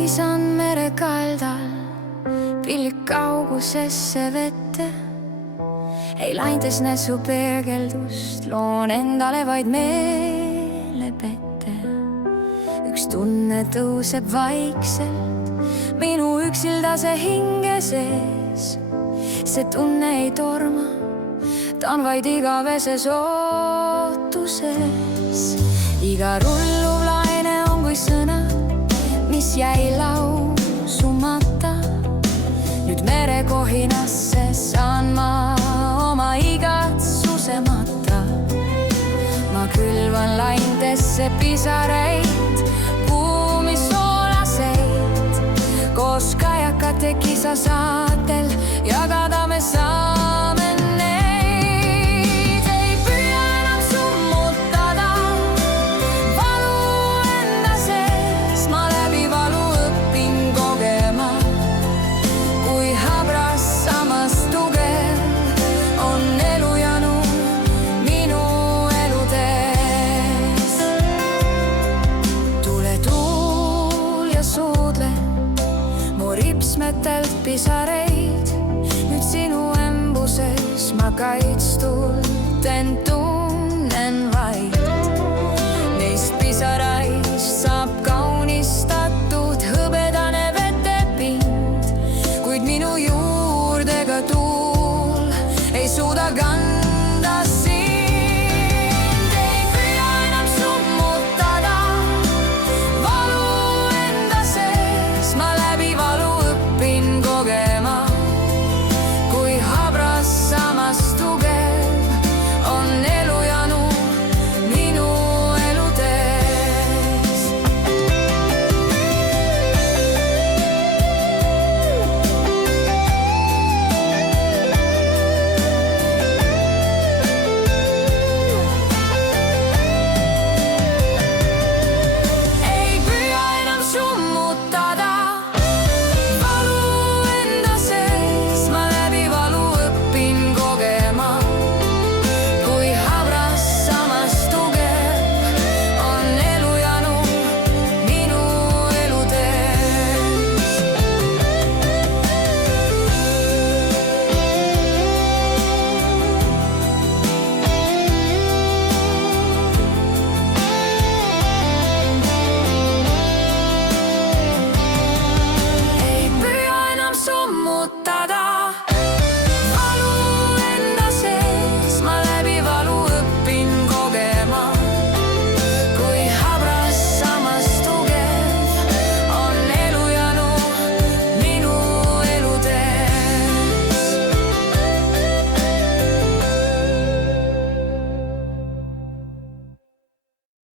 seisan mere kaldal, pillik kaugusesse vette. Ei laintes näe su peegeldust, loon endale vaid meelepette. Üks tunne tõuseb vaikselt minu üksildase hinge sees. See tunne ei torma, ta on vaid igaveses ootuses. Iga rulluv laine on kui sõna, mis jäi lausumata. Nüüd merekohinasse saan ma oma igatsusemata. Ma külvan laintesse pisareid, kuumi soolaseid. Koos kajakate kisasaatel jagada me saame neid. Ei püüa enam summutada valu enda sees. Ma läbi valu õpin kogema, kui habras samas tugev on elujanu minu elutees. Tule tuul ja suudle mu ripsmetelt pisareid. Nüüd sinu embuses ma kaitstult end tunnen.